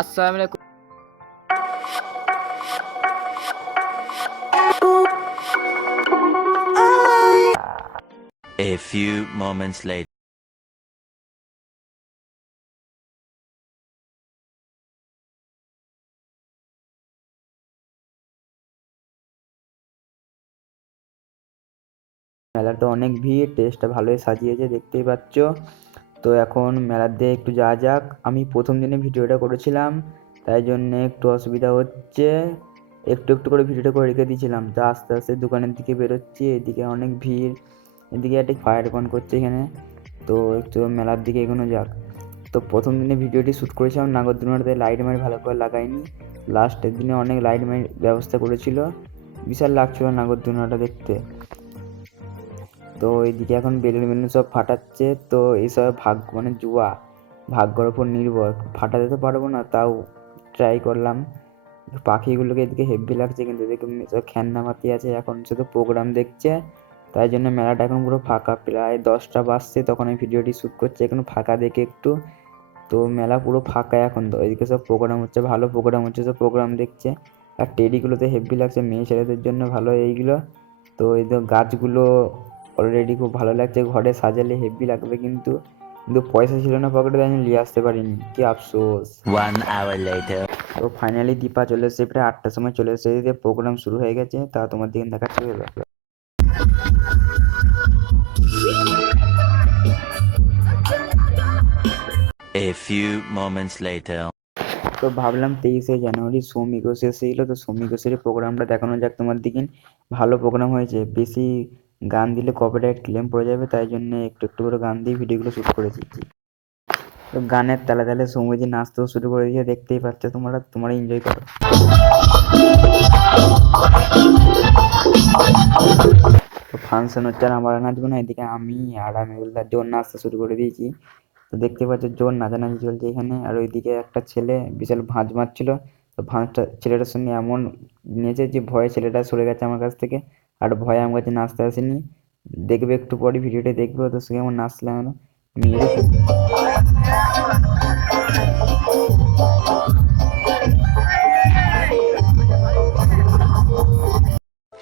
আসসালামু আলাইকুম। A few moments later. মেলাতে অনেক ভিড়, টেস্টটা ভালোই সাজিয়েছে দেখতেই পাচ্ছ। তো এখন মেলার দিকে একটু যাওয়া যাক। আমি প্রথম দিনে ভিডিওটা করেছিলাম, তাই জন্য একটু অসুবিধা হচ্ছে, একটু একটু করে ভিডিওটা করে রেখে দিয়েছিলাম। তো আস্তে আস্তে দোকানের দিকে বেরোচ্ছি, এদিকে অনেক ভিড়, এদিকে একটা ফায়ার পান করছে এখানে। তো একটু মেলার দিকে এগোনো যাক। তো প্রথম দিনে ভিডিওটি শ্যুট করেছিলাম নাগরদোলনাতে, লাইট মাইট ভালো করে লাগাইনি। লাস্টের দিনে অনেক লাইট মাইট ব্যবস্থা করেছিল, বিশাল লাগছিল নাগরদোলনাটা দেখতে। তো এইদিকে এখন বেলুন মেলুন সব ফাটাচ্ছে। তো এইসব মানে জুয়া, ভাগ্যর ওপর নির্ভর। ফাটাতে তো পারবো না, তাও ট্রাই করলাম। পাখিগুলোকে এদিকে হেভি লাগছে, কিন্তু এদিকে সব খেলনা পাতি আছে, এখন শুধু প্রোগ্রাম দেখছে। তাই জন্য মেলাটা এখন পুরো ফাঁকা, প্রায় 10টা বাজছে তখন আমি ভিডিওটি শ্যুট করছি, এখন ফাঁকা দেখে একটু। তো মেলা পুরো ফাঁকা এখন। তো এদিকে সব প্রোগ্রাম হচ্ছে, ভালো প্রোগ্রাম হচ্ছে, সব প্রোগ্রাম দেখছে। আর টেডিগুলোতে হেভি লাগছে, মেয়ে ছেলেদের জন্য ভালো এইগুলো। তো এই তো গাছগুলো অলরেডি খুব ভালো লাগছে, ঘরে সাজালে হেভি লাগবে, কিন্তু কিন্তু পয়সা ছিল না পকেটে, তাই আমি নিয়ে আসতে পারিনি, কি আফসোস। 1 hour later. তো ফাইনালি দীপা চলে এসেছে, প্রায় 8টার সময় চলে এসেছে, এদিকে প্রোগ্রাম শুরু হয়ে গেছে। তা তোমার দিকে দেখাচ্ছি। A few moments later. তো ভাবলাম 23শে জানুয়ারি শ্রমিক শেষ ছিল, তো শ্রমিক প্রোগ্রামটা দেখানো যাক তোমার দিকে। ভালো প্রোগ্রাম হয়েছে, বেশি গান দিলে কপিরাইট ক্লেম পড়ে যাবে, তাই জন্য একটু একটু করে গান দিয়ে ভিডিওগুলো শ্যুট করেছি। তো গানের তালে তালে সৌমিজি নাচতেও শুরু করে দিয়েছে, দেখতেই পাচ্ছ তোমরা এনজয় করো। তো ফাংশন হচ্ছে, আর আমরা নাচবো না, এদিকে আমি আর আমিরুল্লাহ জোর নাচতে শুরু করে দিয়েছি। তো দেখতে পাচ্ছ জোর নাচানাচি চলছে এখানে। আর ওইদিকে একটা ছেলে বিশাল ভাঁজ মারছিল, তো ভাঁজটা ছেলেটার সঙ্গে এমন নিয়েছে যে ভয়ে ছেলেটা সরে গেছে আমার কাছ থেকে, আর ভয়ে আমার কাছে নাচতে আসেনি। দেখবে একটু পরে ভিডিওটা দেখবে, ওদের সঙ্গে আমার নাচলাম আমি। মেয়েরও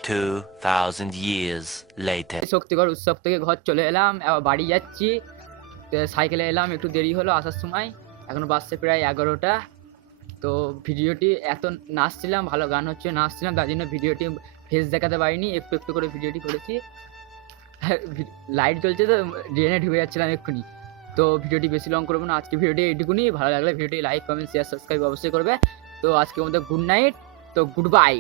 2000 years later. শক্তিগড় উৎসব থেকে ঘর চলে এলাম, আবার বাড়ি যাচ্ছি। তো সাইকেলে এলাম, একটু দেরি হলো আসার সময়, এখন বাজছে প্রায় 11টা। তো ভিডিওটি এত নাচছিলাম, ভালো গান হচ্ছে, নাচছিলাম, তার জন্য ভিডিওটি ফেস দেখাতে পারিনি, একটু একটু করে ভিডিওটি করেছি। লাইট জ্বলছে তো ড্রেনে ঢুকে যাচ্ছিলাম এক্ষুনি। তো ভিডিওটি বেশি লং করবো না, আজকে ভিডিওটি এইটুকুনি। ভালো লাগলে ভিডিওটি লাইক কমেন্ট শেয়ার সাবস্ক্রাইব অবশ্যই করবে। তো আজকের মধ্যে গুড নাইট, তো গুড বাই।